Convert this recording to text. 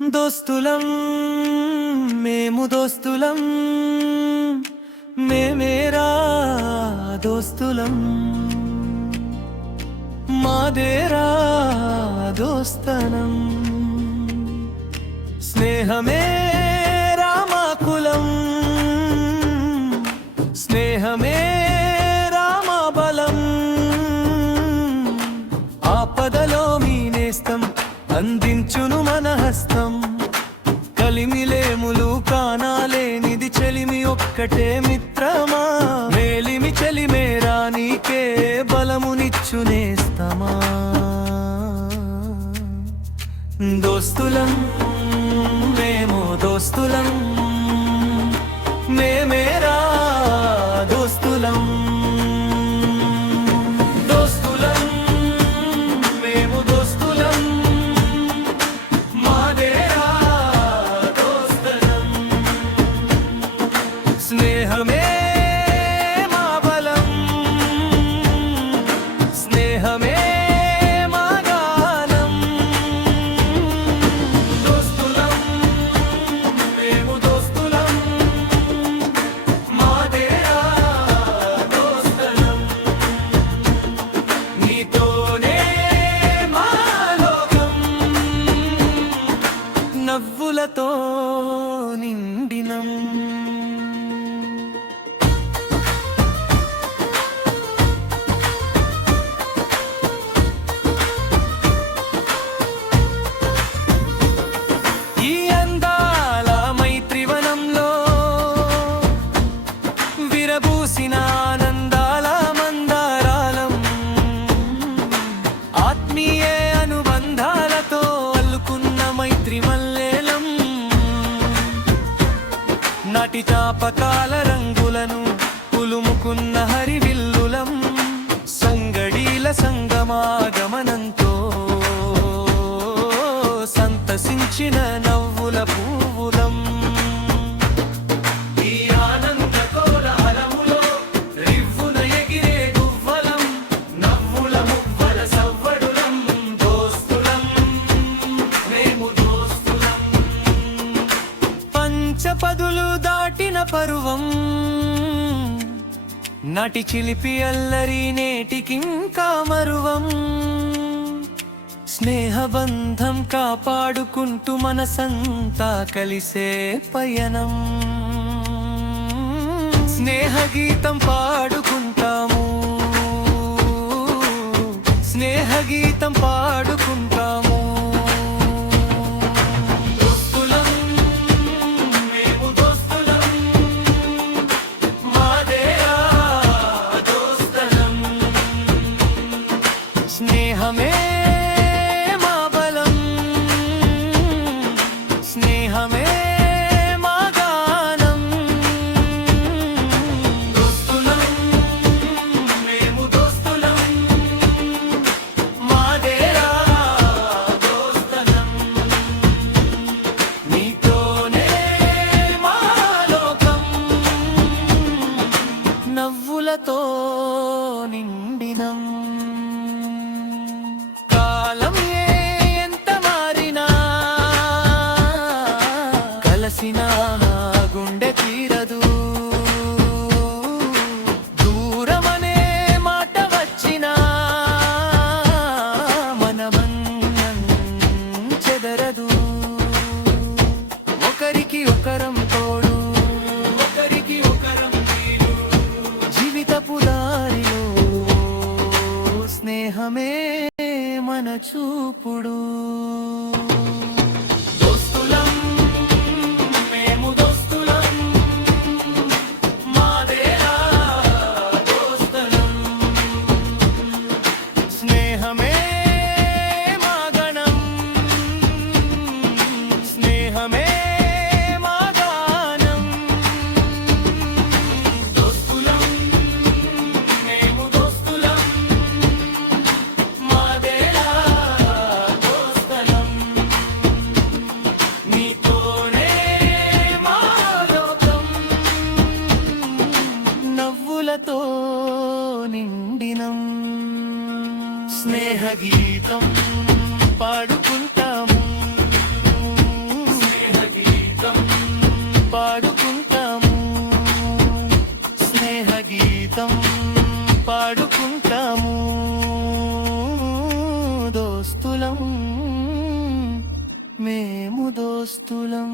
దోస్తులం మేము దోస్తులం మేమేరా దోస్తులం మాదేరా దోస్తనం స్నేహమే రామకులం స్నేహమే రామబలం ఆపదలో మీ నేస్తం అందించును మన హస్తం కలిమిలేములు కానాలేనిది చెలిమి ఒక్కటే మిత్రమా మేలిమి చెలిమేరా నీకే బలమునిచ్చునేస్తమా దోస్తులం మేము దోస్తులం మేమేరా దోస్తులం స్నేహమే మా బలం స్నేహమే మా గానం దోస్తులం మేము దోస్తులం మాదేరా దోస్తనం నీతోనే మా లోకం నవ్వులతో నిండినం ఆనందాల మందారాలం ఆత్మీయ అనుబంధాలతో అల్లుకున్న మైత్రి మల్లేలం నాటి జ్ఞాపకాల రంగులను పులుముకున్న హరివిల్లులం సంగడీల సంగమాగమనంతో సంతసించిన నవ్వుల పువ్వులం పదులు దాటిన పరువం నాటి చిలిపి అల్లరి నేటికింకా మరువం స్నేహబంధం కాపాడుకుంటూ మనసంతా కలిసే పయనం స్నేహగీతం పాడుకుంటాము స్నేహగీతం పాడుకుంటాము స్నేహమే మా బలం స్నేహమే మా గానం దోస్తులం మేము దోస్తులం మాదేరా దోస్తనం నీతోనే మా లోకం నవ్వులతో నిండినం గుండె తీరదు దూరమనే మాట వచ్చినా మనమన్నం చెదరదు ఒకరికి ఒకరం తోడు ఒకరికి ఒకరం వీలు జీవితపు దారిలో స్నేహమే మన చూపుడు స్నేహమే మా గణం స్నేహమే మా గానం దోస్తులం మేము దోస్తులం మాదేరా దోస్తలం దోస్తులం మేము దోస్తులం